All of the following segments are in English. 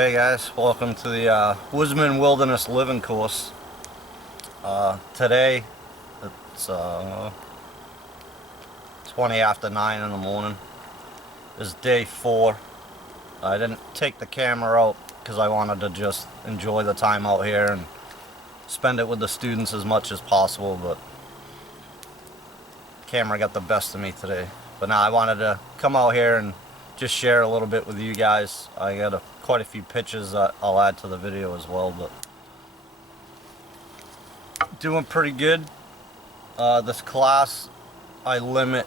Hey guys, welcome to the Woodsman Wilderness Living course. Today it's 20 after 9 in the morning. This is day 4. I didn't take the camera out because I wanted to just enjoy the time out here and spend it with the students as much as possible, but the camera got the best of me today. But now I wanted to come out here and just share a little bit with you guys. I got quite a few pictures that I'll add to the video as well, but doing pretty good. This class I limit,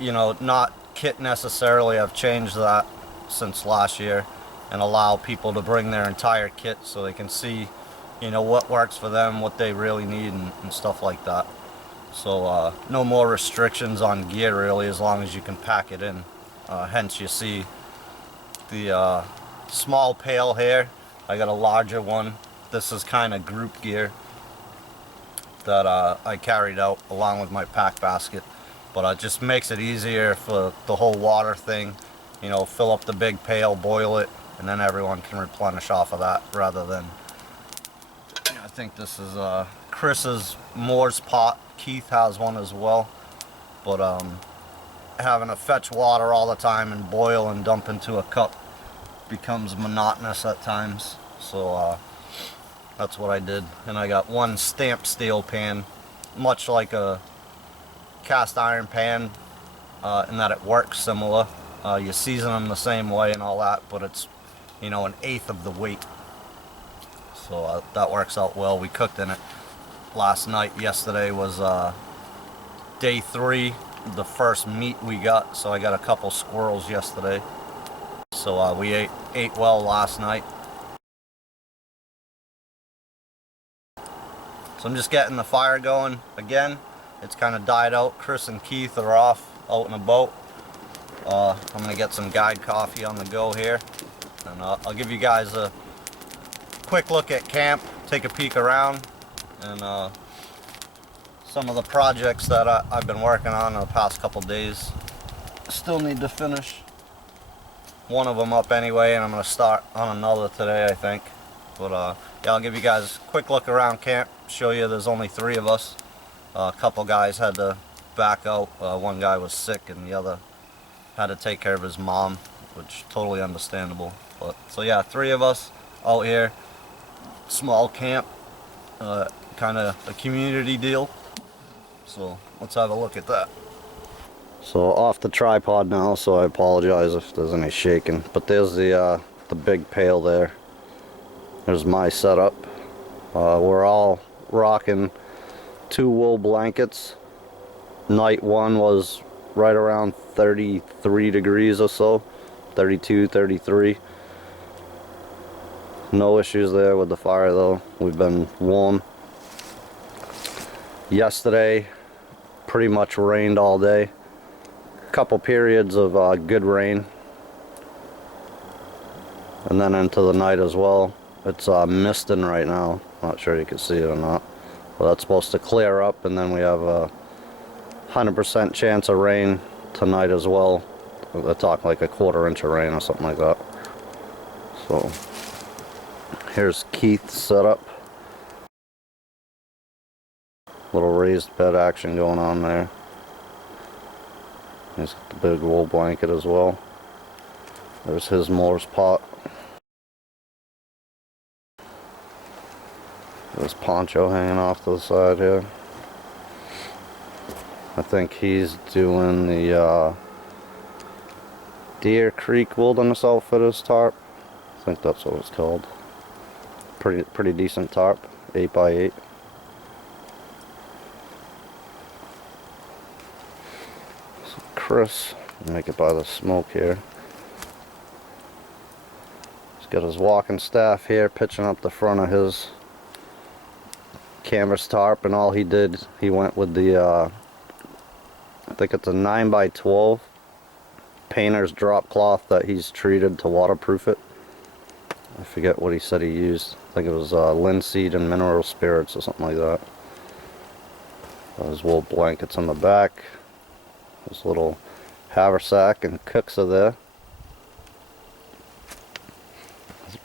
not kit necessarily. I've changed that since last year and allow people to bring their entire kit so they can see what works for them, what they really need, and stuff like that. So no more restrictions on gear really, as long as you can pack it in. Hence you see the small pail here. I got a larger one. This is kind of group gear that I carried out along with my pack basket, but it just makes it easier for the whole water thing. Fill up the big pail, boil it, and then everyone can replenish off of that, rather than, I think this is Chris's Moore's pot. Keith has one as well, but having to fetch water all the time and boil and dump into a cup becomes monotonous at times. So that's what I did. And I got one stamped steel pan, much like a cast iron pan, in that it works similar. You season them the same way and all that, but it's an 1/8 of the weight. So that works out well. We cooked in it last night. Yesterday was day 3, the first meat we got, so I got a couple squirrels yesterday. So we ate well last night. So I'm just getting the fire going again. It's kind of died out. Chris and Keith are off out in a boat. I'm gonna get some guide coffee on the go here, and I'll give you guys a quick look at camp, take a peek around, and some of the projects that I've been working on in the past couple days. Still need to finish one of them up anyway, and I'm going to start on another today, I think. But yeah, I'll give you guys a quick look around camp, show you there's only 3 of us. A couple guys had to back out. One guy was sick and the other had to take care of his mom, which totally understandable. But so yeah, 3 of us out here. Small camp, kind of a community deal. So let's have a look at that. So off the tripod now, so I apologize if there's any shaking. But there's the big pail there. There's my setup. We're all rocking 2 wool blankets. Night 1 was right around 33 degrees or so, 32, 33. No issues there with the fire though. We've been warm. Yesterday pretty much rained all day. A couple periods of good rain, and then into the night as well. It's misting right now. Not sure you can see it or not, but that's supposed to clear up, and then we have a 100% chance of rain tonight as well. They're talking like a 1/4 inch of rain or something like that. So here's Keith's setup. Little raised bed action going on there. He's got the big wool blanket as well. There's his Moore's pot. There's poncho hanging off to the side here. I think he's doing the Deer Creek Wilderness Outfitters tarp. I think that's what it's called. Pretty decent tarp, 8x8. Chris, make it by the smoke here. He's got his walking staff here, pitching up the front of his canvas tarp, and all he did, he went with the I think it's a 9x12 painter's drop cloth that he's treated to waterproof it. I forget what he said he used. I think it was linseed and mineral spirits or something like that. Those wool blankets on the back. This little haversack and cooks are there.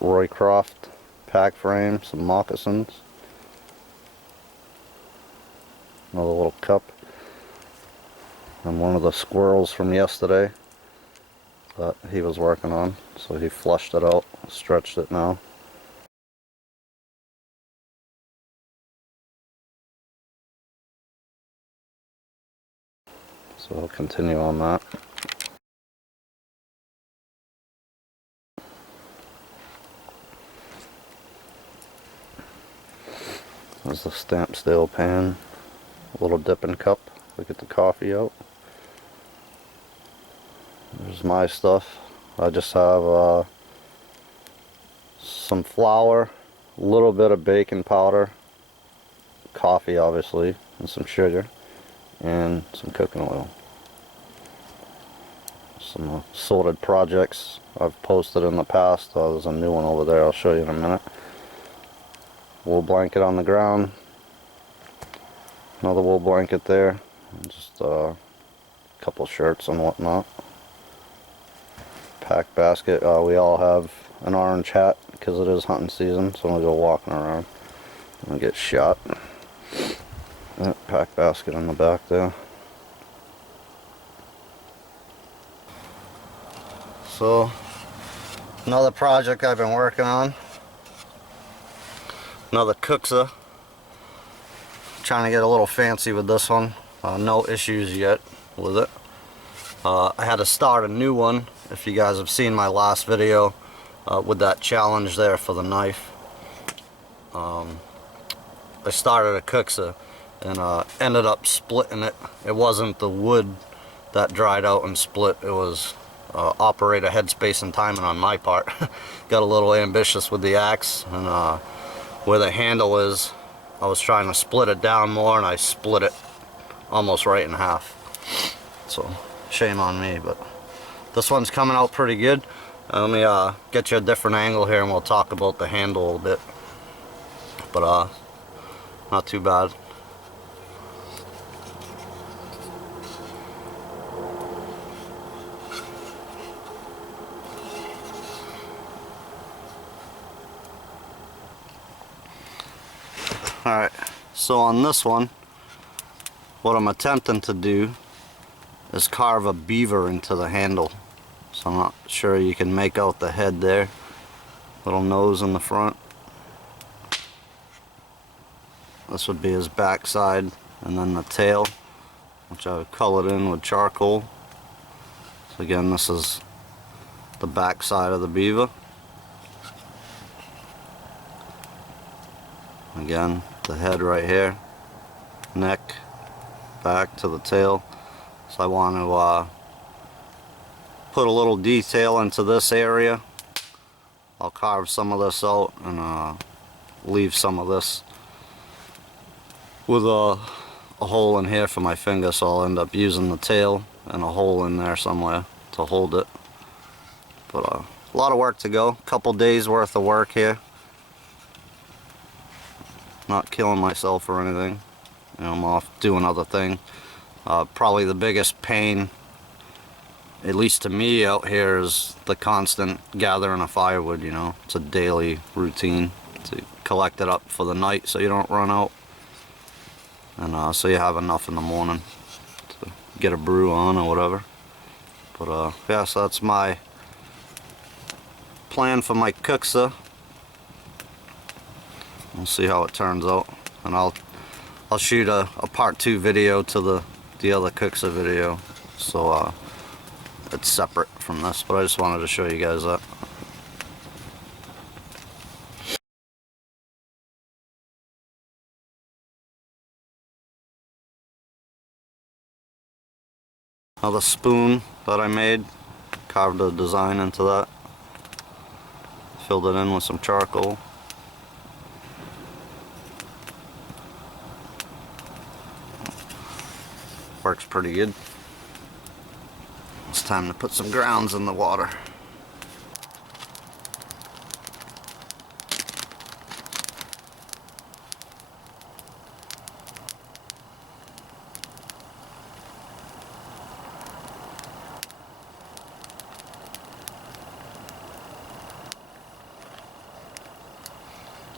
Roycroft pack frame, some moccasins, another little cup, and one of the squirrels from yesterday that he was working on, so he flushed it out, stretched it now. So I'll continue on that. There's the stamped steel pan, a little dipping cup to get the coffee out. There's my stuff. I just have some flour, a little bit of baking powder, coffee obviously, and some sugar, and some cooking oil. Some sorted projects I've posted in the past. There's a new one over there I'll show you in a minute. Wool blanket on the ground, another wool blanket there, and just a couple shirts and whatnot. Pack basket. We all have an orange hat because it is hunting season, so I'm gonna go walking around and get shot. Pack basket in the back there. So another project I've been working on, another Kuxa. Trying to get a little fancy with this one. No issues yet with it. I had to start a new one, if you guys have seen my last video with that challenge there for the knife. I started a Kuxa and ended up splitting it. It wasn't the wood that dried out and split, it was operator headspace and timing on my part. Got a little ambitious with the axe, and where the handle is, I was trying to split it down more, and I split it almost right in half. So shame on me, but this one's coming out pretty good. Let me get you a different angle here and we'll talk about the handle a little bit. But not too bad. Alright, so on this one, what I'm attempting to do is carve a beaver into the handle. So I'm not sure you can make out the head there. Little nose in the front. This would be his backside, and then the tail, which I've colored in with charcoal. So again, this is the backside of the beaver. Again, the head right here, neck, back to the tail. So I want to put a little detail into this area. I'll carve some of this out and leave some of this with a hole in here for my finger, so I'll end up using the tail and a hole in there somewhere to hold it. But a lot of work to go, couple days worth of work here. Not killing myself or anything, you know, I'm off doing other things. Probably the biggest pain, at least to me out here, is the constant gathering of firewood. You know, it's a daily routine to collect it up for the night so you don't run out, and so you have enough in the morning to get a brew on or whatever. But yeah, so that's my plan for my Kuxa. We'll see how it turns out, and I'll shoot a part 2 video to the other Kuxa video, so it's separate from this, but I just wanted to show you guys that. Another spoon that I made, carved a design into that, filled it in with some charcoal. Works pretty good. It's time to put some grounds in the water.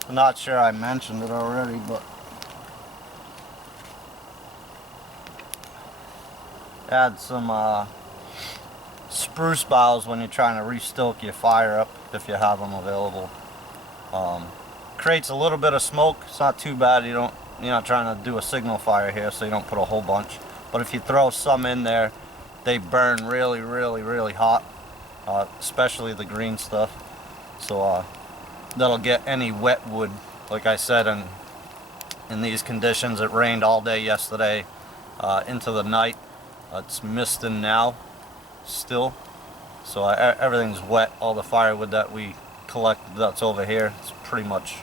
I'm not sure I mentioned it already, but add some spruce boughs when you're trying to re-stoke your fire up, if you have them available. Creates a little bit of smoke. It's not too bad. You're not trying to do a signal fire here, so you don't put a whole bunch. But if you throw some in there, they burn really, really, really hot, especially the green stuff. So that'll get any wet wood. Like I said, in these conditions, it rained all day yesterday into the night. It's misting now still, so everything's wet. All the firewood that we collected that's over here, it's pretty much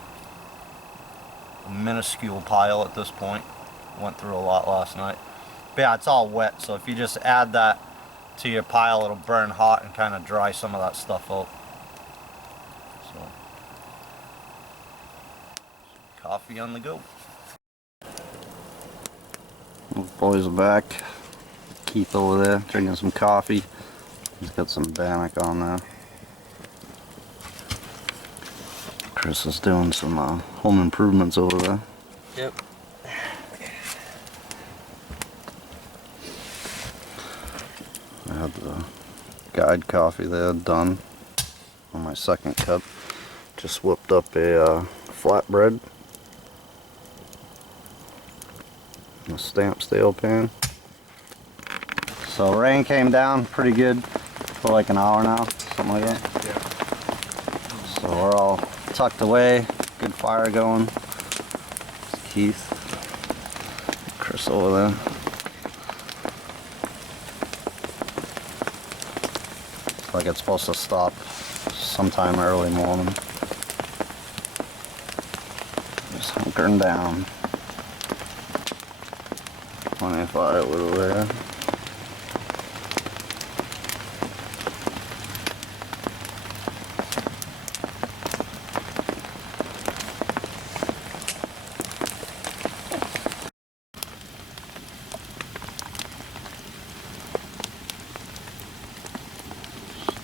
a minuscule pile at this point. Went through a lot last night. But yeah, it's all wet, so if you just add that to your pile, it'll burn hot and kind of dry some of that stuff out. So, coffee on the go. Those boys are back. Keith over there drinking some coffee. He's got some bannock on there. Chris is doing some home improvements over there. Yep. I had the guide coffee there done on my second cup. Just whipped up a flatbread in a stamp stale pan. So rain came down pretty good for like an hour now, something like that. Yeah. So we're all tucked away, good fire going. Keith, Chris over there. Looks like it's supposed to stop sometime early morning. Just hunkering down. Plenty of firewood over there.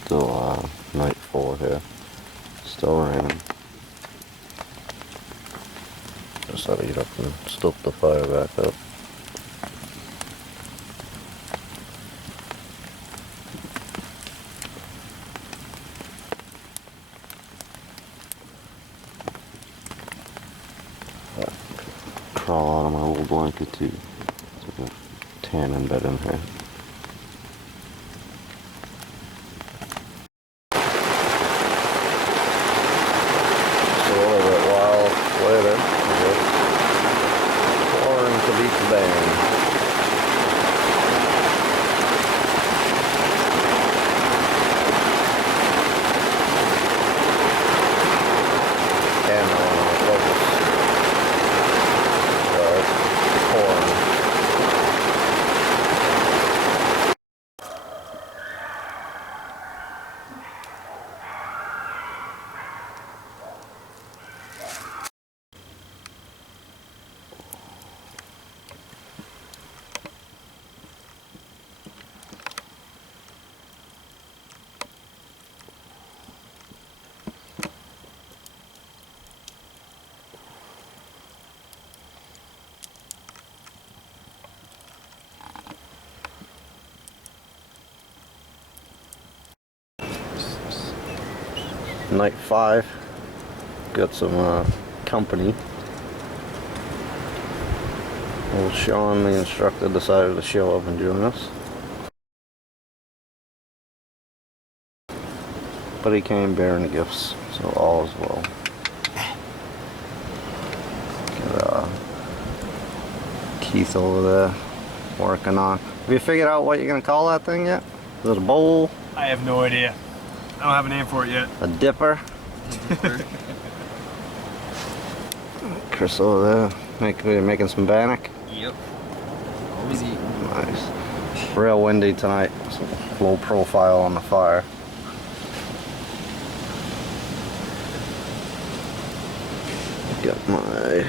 Still night 4 here. Still raining. Just had to get up and stoke the fire back up. Crawl out of my little blanket too. It's like a tanning bed in here. Later, pouring to beat the band. Camera on focus. It's pouring. Night 5, got some company. Old Sean, the instructor, decided to show up and join us. But he came bearing gifts, so all is well. Got Keith over there working on. Have you figured out what you're gonna call that thing yet? Is it a bowl? I have no idea. I don't have a name for it yet. A dipper? Chris over there making some bannock. Yep. Always eating. Nice. Real windy tonight. Some low profile on the fire. Got my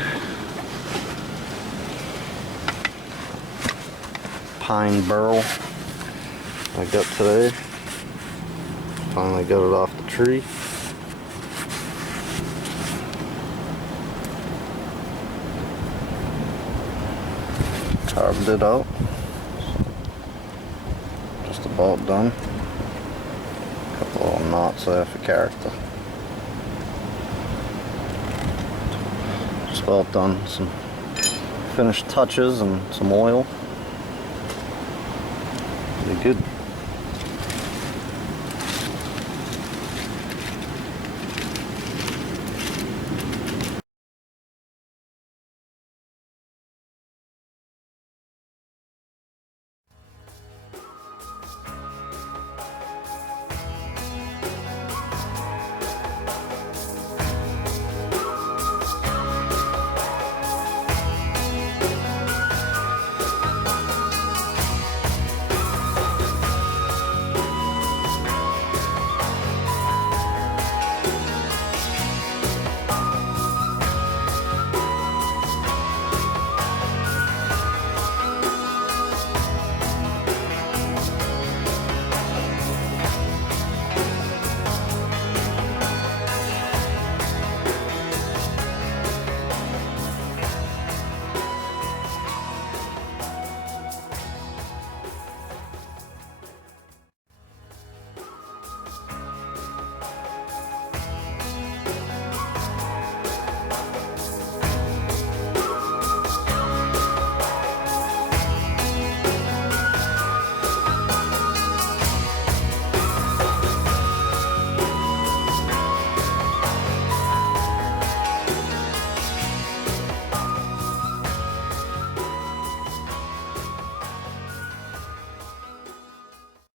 pine burl I got today. Finally got it off the tree. Carved it out. Just about done. Couple little knots there for character. Just about done. Some finished touches and some oil. Pretty good.